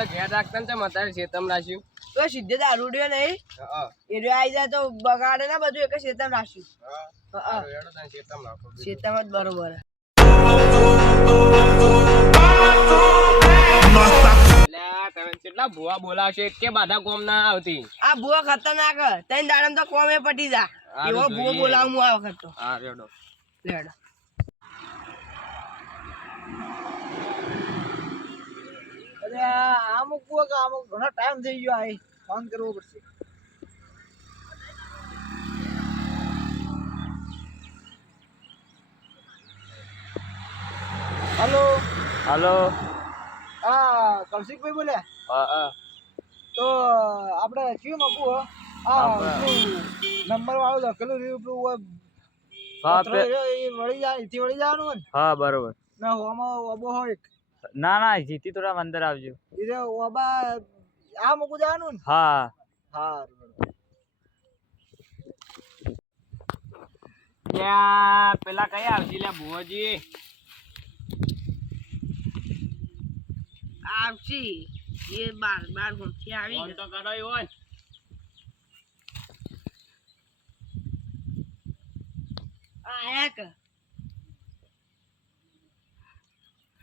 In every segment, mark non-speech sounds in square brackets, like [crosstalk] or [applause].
તો ઘેર રાખતા ને અત્યારે શેતમ રાખ્યું. તો સીધે દારૂડિયો નહીં. એ રહ્યો આવી જાય તો બગાડે ના બધું એક શેતમ રાખ્યું. શેતમ જ બરોબર. કેટલા ભૂવા બોલાવશો કે બાધા કોમ ના આવતી. આ ભૂવો ખતરનાક. ત્રણ દાડમ તો કોમે પટી જા. એવો ભૂવો બોલાવું આ વખત તો. હા રેડો. લેડો અરે આ મૂકવો કે આમ ઘણો ટાઈમ થઈ ગયો આ ફોન કરવો પડશે. હલો હલો હા કૌશિકભાઈ બોલ્યા હા હા. તો આપણે કયું મૂકવું હો? આ નંબર વાળું લખેલું રહ્યું પેલું હોય હા વળી જાય એથી વળી જવાનું હોય હા બરોબર. ના હોમાં ઓબો હોય ના ના જીતી થોડા અંદર આવજો. એ ઓબા આ મૂકું જવાનું ને? હા. હા ત્યાં પેલા કઈ આવશે લે ભુવાજી. આવશી. એ બાર બાર ગુમથી આવી ફોન તો કરો હોય. આયા કે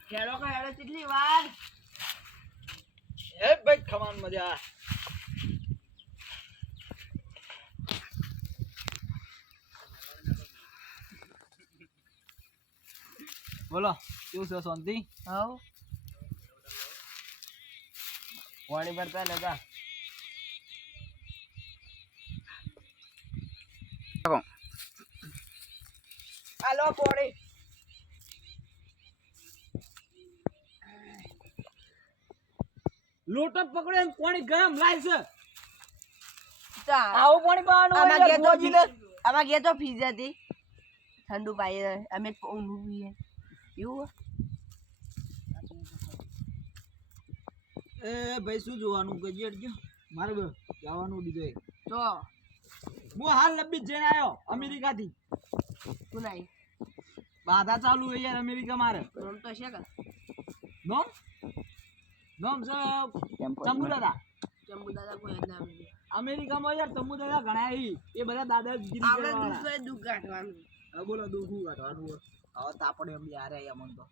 હેડો કા હેડો કેટલી વાર? એ ભાઈ ખમાન મજા બોલો શું છે શાંતિ? હવ. પાણી ભરતા લેતા. હાલો પોણી. લોટો પકડે ને પાણી ગરમ લાય છે. આવું પાણી પાવાનું આમાં ગયા તો આમાં ગયા તો ફીઝ હતી. ઠંડુ પાઈ અમે ઊંધું પીએ. એવું એ ભાઈ શું જોવાનું? કે જેડજો મારે જવાનું દીધો એ તો? હું હાલ લબ્બી જ જઈને આવ્યો અમેરિકાથી. તું નહીં. બાધા ચાલુ હોય યાર અમેરિકા મારે. નામ તો છે કે? નોમ નોમ છે ચંબુ દાદા ચંબુ દાદા કોઈ નામ નહીં અમેરિકામાં યાર ચંબુ દાદા ઘણા એ. બધા દાદા આપણે. દુઃખ દુઃખ કાઢવાનું. હવે બોલો દુઃખ કાઢવાનું? હવે તાપડે એમ યાર એ મન તો.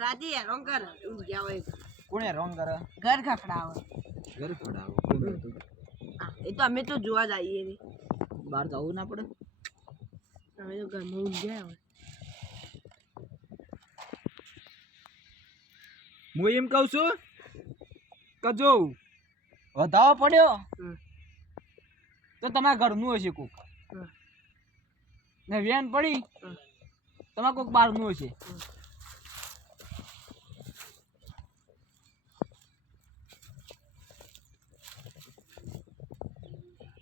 રાતે હેરાન કર. ઊંઘ્યા હોય કોણે રોંગ કરે? ઘર ખખડાવે. ઘર ખડાવો હા, એ તો અમે તો જોવા જઈએ ને. બહાર જવું ના પડે? અમે તો ઘરમાં ઊંઘ્યા હોય. હું એમ કહું છું કે જો વધાવો પડ્યો? તો તમારા ઘરનું હશે કોક. ને વેન પડી? તમારે કોક બહારનું હશે.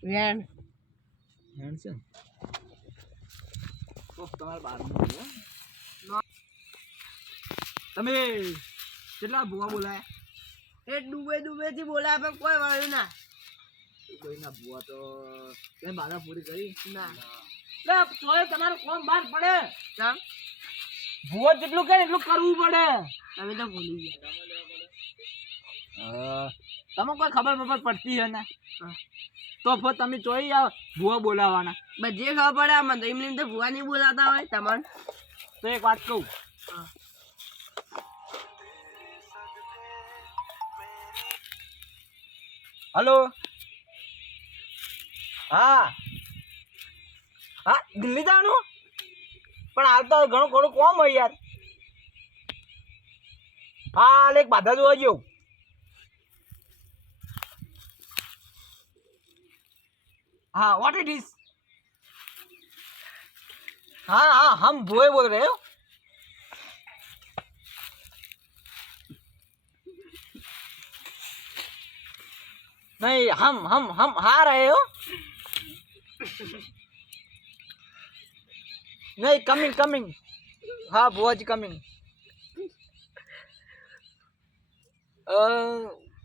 વેણ વેન. છે? કોક તમારે બહારનું હશે તમે કેટલા ભૂવા બોલાય? એ ડૂબે ડૂબે થી બોલાય પણ કોઈ વાળું ના. કોઈના બુઆ તો તે બાધા પૂરી કરી ના. લે તોય તમારું કોમ બહાર પડે. કામ ભૂવો જેટલું કે એટલું કરવું પડે. તમે તો ભૂલી ગયા. તમે કોઈ ખબર બબર પડતી હોય ને. તો ફો તમે જોઈ આવ ભૂવા બોલાવાના. જે ખબર પડે આમાં તો એમની ભૂવા નહીં બોલાતા હોય તમારે તો એક વાત કહું. હલો. હા. હા, દિલ્હી જવાનું? પણ હાલ તો ઘણું ઘણું કોમ હોય યાર. હા, હાલ એક બાધા જોવા જેવું. હા વોટ ઇટ ઇઝ હા હા, હમ ભોએ બોલ રહે હો. नहीं, हम हम हम आ रहे हो। नहीं कमिंग कमिंग हाँ बुआ जी कमिंग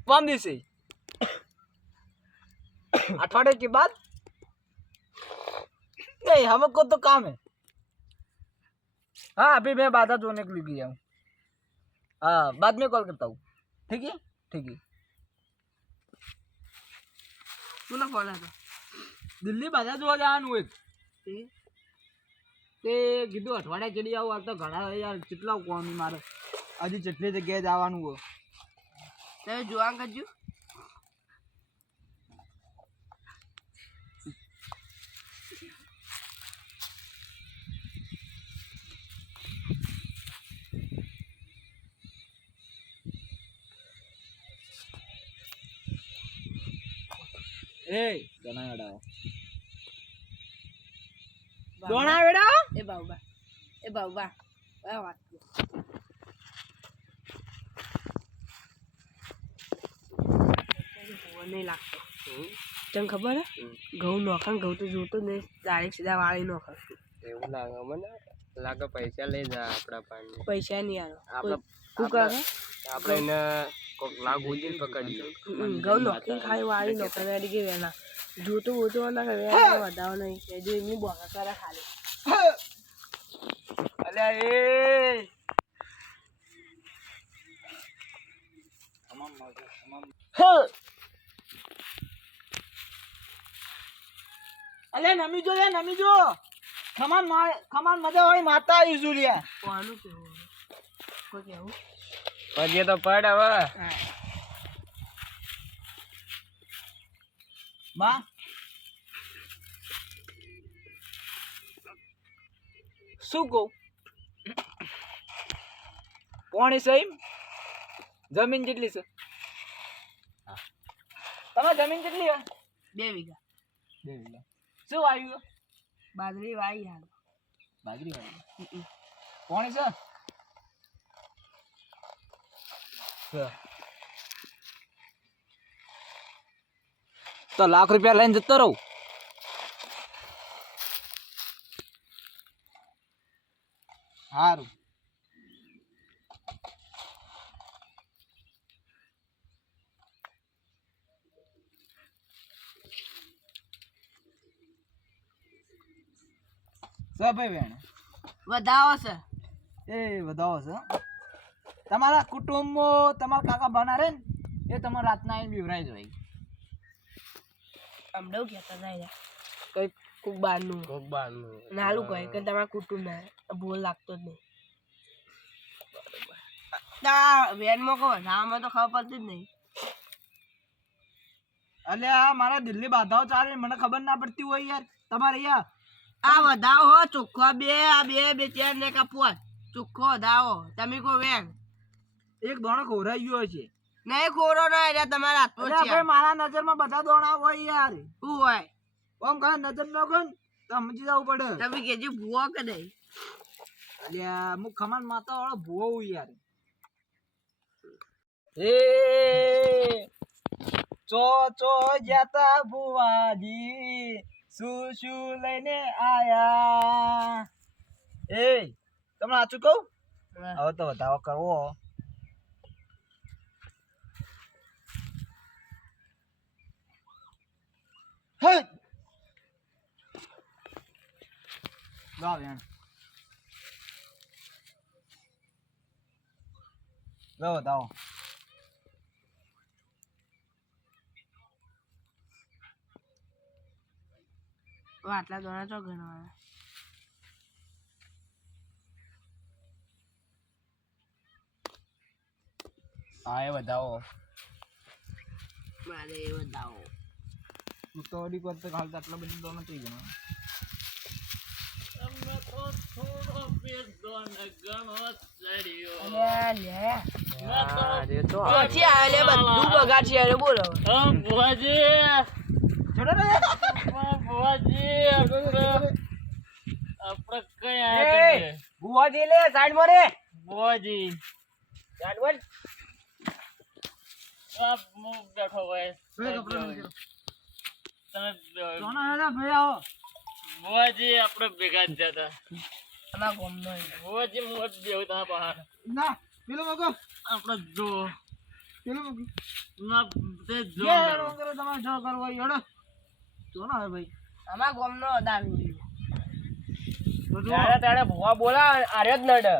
पाँच से। अठवाडिये के बाद? नहीं, हमको तो काम है। हाँ अभी मैं बाधा धोने के लिए गया हूँ। हाँ बाद में कॉल करता हूँ। ठीक है? ठीक है। કોનો ફોન હતો. દિલ્હી બધા જોવા જવાનું એક. તે? તે કીધું અઠવાડિયા ચડી આવું આ તો ઘણા યાર કેટલા કોમી મારે. હજી જેટલી જગ્યાએ જવાનું હોય. તમે જોવા કરજો એ ઘણા અડાવો દોણા વેડા એ બાબા એ બાબા આ વાત કર. ભૂવો નહીં લાગતો તને ખબર હે ઘઉં નોખા ઘઉં તો જોતો જ નહીં ડાયરેક્ટ સીધા વાળી નોખા એવું લાગે મને લાગે પૈસા લઈ જા આપણા પાસે પૈસા નહીં આવે આપણે શું કરે આપણે એને કોક લાગ ઉજીને પકડીએ હમ, ઘઉં નોખીને ખાલી વાળી નોખા વેડી ગઈ વેલા જોતું બોતું ના કરે વેલા વધાવો નહીં. એ જો એમની બોકા કરે ખાલી. અલ્યા એ! અલ્યા નમી જો લે નમી જો. ખમાન ખમાન મજા વાળી માતા આવી કોનું કેવું કોઈ કેવું પછી તો પડ હવે. માં શું કહું? કોણી સહી જમીન જેટલી છે? તમારે જમીન કેટલી છે? બે વીઘા. બે વીઘા. શું આવ્યું બાજરી વાઈ હાલ. બાજરી વાળી પોણી છે છે. તો લાખ રૂપિયા લઈને જતો રહું. સારું ભાઈ બેન વધાવો છે. એ વધાવો છે. હં? તમારા કુટુંબમાં તમારા કાકા બનારે ને એ તમારા રાતના આવીને બીવરાઈ જોઈ અમડો કહેતા જાય કઈ ખૂબ બહારનું કોક બારનું. નાલું કહે કે તમારા કુટુંબ ના ભૂલ લાગતો જ નહીં. ના વેનમાં કહો વધારામાં તો ખબર પડતી જ નહીં. અલ્યા મારા દિલ્હી બાધાઓ ચાલે મને ખબર ના પડતી હોય યાર. તમારે યાર આ વધાવો હો ચોખ્ખો બે આ બે બે ચેર ને કાપવા. ચોખ્ખો વધાવો. તમે કો વેગ એક દોણો ખોરાઈ ગયો છે. નહીં ખોરો ના એટલે તમારા હાથમાં છે. ભાઈ મારા નજરમાં બધા દોણા હોય યાર. શું હોય? ઓમ કાંઈ નજર ન ગયો ને તો સમજી જવું પડે. તમે કેજો ભૂવો કે નહીં? અલ્યા હું ખમાન માતા વાળો ભૂવો યાર. એ ચો ચો જતા ભુવાજી શું શું લઈને આયા. એ તમને સાચું કહું? હવે તો વધાવો કરવો. હે લાવ યાર લાવ વધાવો આટલા દોણા ચો ગણવાના હા એ બધાઓ મારે એ વધાવો અડી કરતો હાલ તો આટલા બધી દોન થઈ લે અરે તો ચોથી આવે. બધું બગાડ છે અરે બોલો. છોડો ને ભુવાજી લે સાઈડમાં રે. સાઈડમાં સોના હેડા ભાઈ આવો. અમારા ગામનો એ. ના પેલો મગો પેલો મગો જે હેડો કરો તમારે જો કરવો હોય હેડો. જો હે ભાઈ. અમારા ગામનો દારૂ જાણે તાણે ભૂવા બોલા આરે જ નડે.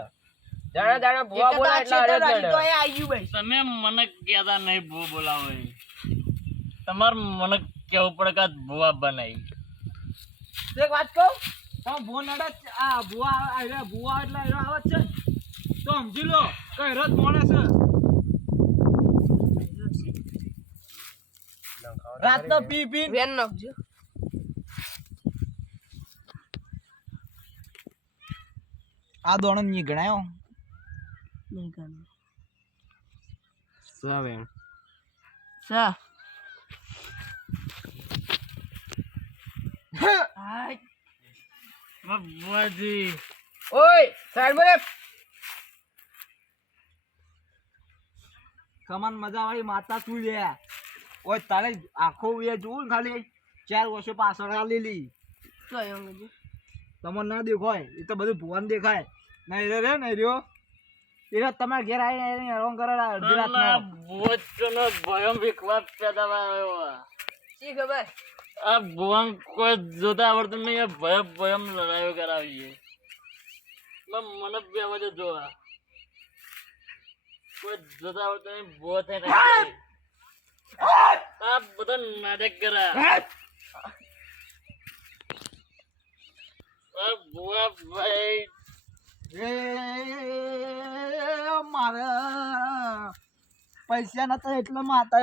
જાણે તાણે ભુવા બોલા એટલે આરે જ નડે. આવી ગયું ભાઈ તમે મને કહેતા નહીં ભૂ બોલાવો. તમારે મને કેવું પડે કે ભૂવા બનાવી એક વાત કહું? તમે ભૂવા નડે જ છે. આ ભૂવા આવે ભૂવા એટલે એરો આવે છે તો સમજી લો કે હેરો જ મોણે છે. રાતનો પી પી વેન નાખજો આ દોણો ની ગણાયો? નહીં કરવું સવે સા? હાય ઓય સાઈડ બોલે કમાન મજા વાળી માતા તું લે. ઓય તારે આખો વે જોવું ને ખાલી ચાર વર્ષો પાછળ લીલી. તો એમ કહેજો તમને ના દેખાય એ તો બધું ભુવન દેખાય. નહીં રે રે નહીં રહ્યો. એ તમે ઘેર આવીને રોંગ કરે અડધી રાતનો. ભૂવચનો ભયમ વિકવાપ પેદા આવ્યો શી ખબર? આ ભુવન કોઈ જોતા આવડતું નહીં ભય ભયમ લડાઈઓ કરાવીએ. મને બે વજે જોવા. કોઈ જોતા આવડતું નહીં, ભૂવો થઈ આ બધા નાટક કરા. ભુવા ભાઈ. મારે પૈસા નતા એટલે માતા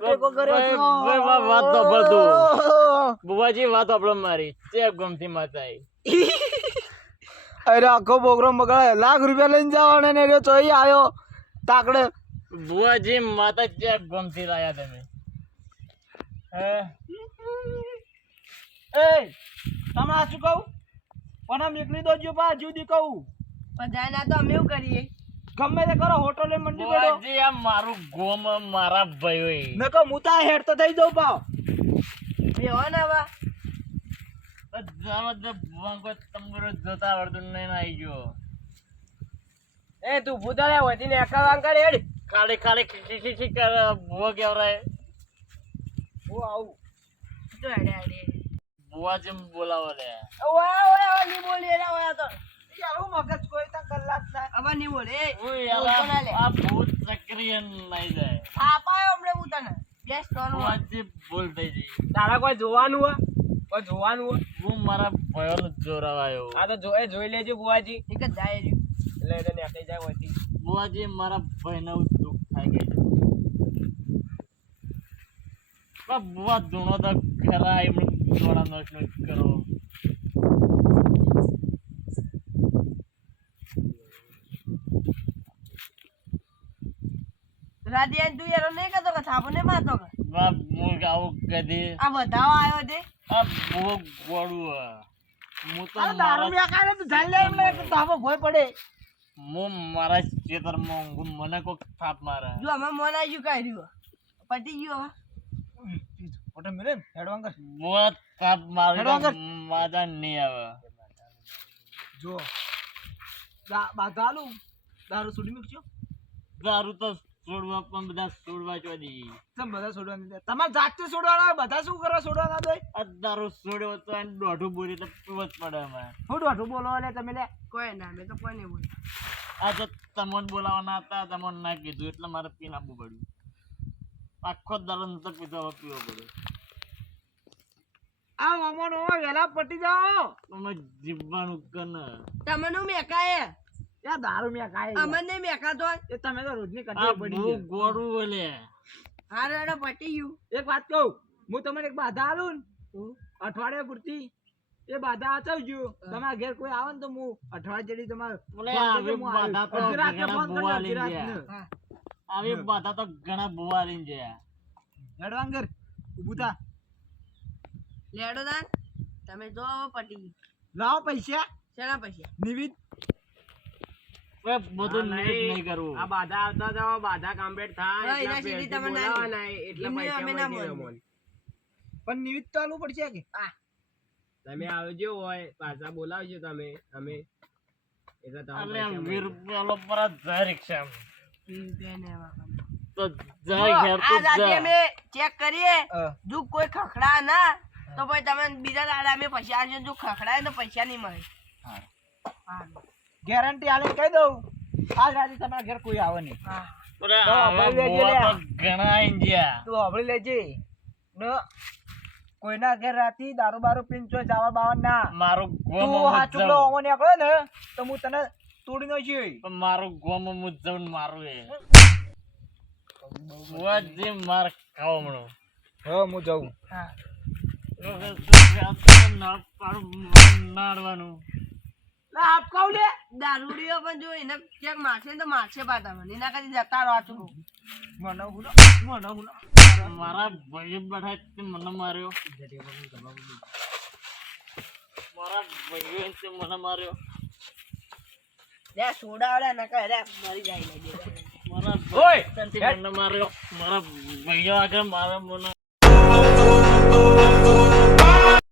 ટેકો કર્યો વાત- તો બધું. [laughs] બુવાજી વાત આપણે મારી. તે ગમતી માતા અરે આખો પ્રોગ્રામ બગાડે. લાખ રૂપિયા લઈને જવાનો ને રહ્યો ચોઈ આવ્યો. તાકડે. બુવાજી માતા ચેક ગમતી લાયા તમે. હે? એ તમે આ શું કહું? પણ આમ એકલી દોજો પા જુદી કહું. પણ જાય ના તો અમે એવું કરીએ. ગમે તે કરો હોટલ મંડી બેઠો. જી આ મારું ગોમ મારા ભાઈઓ ન કહો હું તા હેડ તો થઈ જાઉં પાવ. હો ને હવે. જાણો તો ભુવાન જોતા આવડતું નહીં ને આઈ ગયો. એ તું ભૂતા વધીને એકા વાંકા હેડ. કાળી કાળી ખીખી ખી કર ભુવા કેવરાય. હું આવું. તો હેડે હેડે બુવાજી બોલાવો લે. ઓય ઓય ઓયની બોલી રે ઓય તો યાર હું મગજ કોઈ તા કલાક થાય હવે ની બોલે એ ઓય બોલતો ના લે. આ ભૂત જાય? થાપાયો હમણે હું તને. બેસ ભૂલ થઈ ગઈ તારા કોઈ જોવાનું હોય? કોઈ જોવાનું હોય? હું મારા ભયોને જોરાવાયો. આ તો જો જોઈ લેજો બુવાજી. એક જ જાય રહ્યું. એટલે નેકળી જાય હોતી બુવાજી મારા ભાઈને દુઃખ થાય ગયું બુવા ધૂણો તો ખરા એમને થોડા નોટ કરો. રાધિયાન તું યાર નહીં કરતો કે થાપો ને મારતો કે? બા હું આવું કદી? આ વધાવો આવ્યો તે આ બહુ ગોળું હે. હું તો દારૂ કાઢે તું ચાલ લે એમને તો તાપો ભોય પડે. હું મારા ખેતરમાં ઊંઘું મને કોક થાપ મારે. જો અમે મોના ju કાઢ્યું પતી ગયું હવે. ફોટો મેરે હેડવાં કર થાપ મારે હેડો માજા નહીં આવે. જો દા- દારૂ છોડી મૂકજો. દારૂ તો છોડવા પણ બધા છોડવા ચોદી તમે બધા છોડવા નહીં તમારે જાતે છોડવાના બધા શું કરો છોડવાના તો આ દારૂ છોડ્યો તો એને દોઢું બોરી તો પીવો પડે અમારે હું દોઢું બોલો એટલે તમે લે. કોઈ ના મેં તો કોઈ નહીં બોલ્યું આજે તમને બોલાવાના હતા તમને ના કીધું એટલે મારે પીન આપવું પડ્યું. આખો દારૂ નતો પીધો હવે પીવો પડ્યો. આ મામા નો વેલા પટી જાઓ. તમે જીવવાનું કન તમે નું મેકાય યા દારૂ મેં ખાય અમને નહીં મેકાતો એ તમે તો રોજની કટી પડી છે. ગોળું બોલે. હારે હારે પટી ગયું. એક વાત કહું હું તમને એક બાધા આલું અઠવાડિયા પૂરતી. એ બાધા આચવજો તમારા ઘેર કોઈ આવે ને તો હું અઠવાડિયા જેડી તમારે આવી કરજો, હું આવીશ. બાધા તો ઘણા બુવા લઈને ગયા. આવી બાધા તો ઘણા ભૂવા લઈને ગયા હેડવાંગર ઊભું થા. લેડો દાન તમે જો પટી ગયું. લાવો પૈસા. શેના પૈસા? નિવિદ. બધું નહીં. કરવું બાધા આવતા જાવ બાધા કમ્પ્લીટ થાય. એના સીધી તમે બોલાવાના એટલે પૈસા અમે ના પણ નિમિત્ત તો આલવું પડશે કે? તમે આવજો હોય પાછા બોલાવજો તમે અમે એટલે અને વીર રૂપિયાનો પર જાય રિક્ષામાં. તો જાય ઘેર તો આ અમે ચેક કરીએ. જો કોઈ ખખડા ના તો પછી તમે બીજા દાડા અમે પૈસા આવજો. જો ખખડાય તો પૈસા નહીં મળે. હા. હા ગેરંટી આલે કહી દઉં આજ રાતે તમારા ઘેર કોઈ આવે નહીં. તો સાંભળી લેજે ન કોઈના ઘેર રાતી દારૂ બારૂ પીને જવા બાવા ના. મારું ગોમ તું ઓમો નીકળ્યો ને તો હું તને તોડી નાખી મારું ગોમ હું જઉં મારું એ. બુઆ જે માર ખાવો હમણો હા હું જાઉં. આપકાવ લે દારૂડીઓ પણ જો એને ક્યાંક મારશે તો મારશે પાછા મને. એના કરતી જતા રહો આટલું. મને હુલો મને હુલો મારા ભાઈ બેઠા મને માર્યો. મારા ભાઈઓ તે મને માર્યો. લે રે મરી જાય મારા ઓય! ભાઈ મને માર્યો. મારા ભાઈઓ આગળ મારે મને.